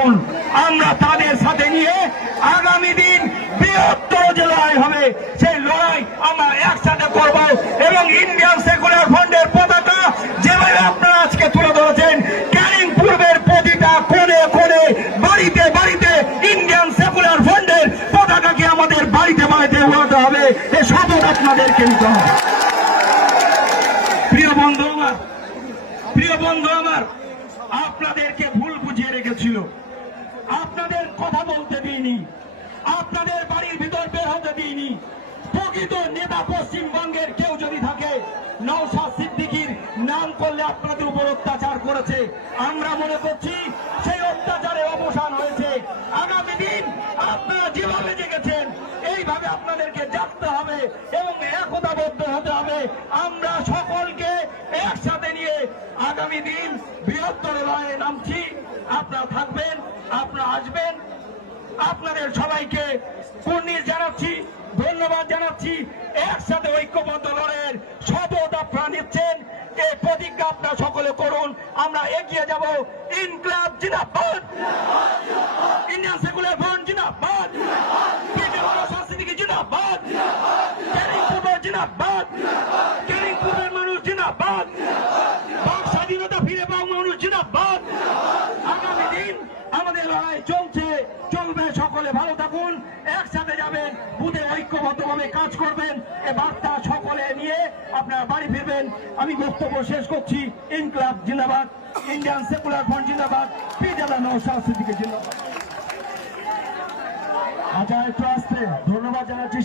আমরা তাদের সাথে নিয়ে আগামী দিন বৃহত্তর যে লড়াই হবে সেই লড়াই আমরা একসাথে করব এবং ইন্ডিয়ান সেকুলার ফ্রন্টের পতাকা যেভাবে আপনারা আজকে তুলে ধরেছেন ক্যানিং পূর্বের প্রতিটা কোণে কোণে বাড়িতে বাড়িতে ইন্ডিয়ান সেকুলার ফ্রন্টের পতাকাকে আমাদের বাড়িতে বাড়িতে উড়াতে হবে এ শপথ আপনাদেরকে নিতে হবে। প্রিয় বন্ধু আমার আপনাদেরকে ভুল বুঝিয়ে রেখেছিল, আপনাদের কথা বলতে দিইনি, আপনাদের বাড়ির ভিতর বের হতে দিইনি। প্রকৃত নেতা পশ্চিমবঙ্গের কেউ যদি থাকে নওশাদ সিদ্দিকীর নাম করলে আপনাদের উপর অত্যাচার করেছে। আমরা মনে করছি সেই অত্যাচারের অবসান হয়েছে। আগামী দিন আপনারা যেভাবে জেগেছেন এইভাবে আপনাদেরকে জাগতে হবে এবং একতাবদ্ধ হতে হবে। আমরা সকলকে একসাথে নিয়ে আগামী দিন বৃহত্তর লড়াইয়ে নামছি। আপনারা থাকবেন, আপনারা আসবেন। আপনাদের সবাইকে কুর্নিশ জানাচ্ছি, ধন্যবাদ জানাচ্ছি। একসাথে ঐক্যবদ্ধ লড়াইয়ের শপথ আপনারা নিচ্ছেন, এই প্রতিজ্ঞা আপনারা সকলে করুন। আমরা এগিয়ে যাব। ইনকিলাব জিন্দাবাদ, ইন্ডিয়ান সেকুলার ফ্রন্ট জিন্দাবাদ, সংস্কৃতি জিন্দাবাদ, ক্যানিং পূর্ব জিন্দাবাদ, ক্যানিং পূর্বের মানুষ জিন্দাবাদ, বাক স্বাধীনতা ফিরে পাওয়া মানুষ জিন্দাবাদ। আগামী দিন আমাদের লড়াই চলছে, চলবে। সকলে ভালো থাকুন, একসাথে যাবেন, বুথে ঐক্যবদ্ধভাবে কাজ করবেন। এ বার্তা সকলে নিয়ে আপনারা বাড়ি ফিরবেন। আমি বক্তব্য শেষ করছি। ইনকিলাব জিন্দাবাদ, ইন্ডিয়ান সেকুলার ফ্রন্ট জিন্দাবাদ, পিজাদা নওশাদ সিদ্দিকী জিন্দাবাদ। আচ্ছা, একটু আসতে ধন্যবাদ জানাচ্ছি।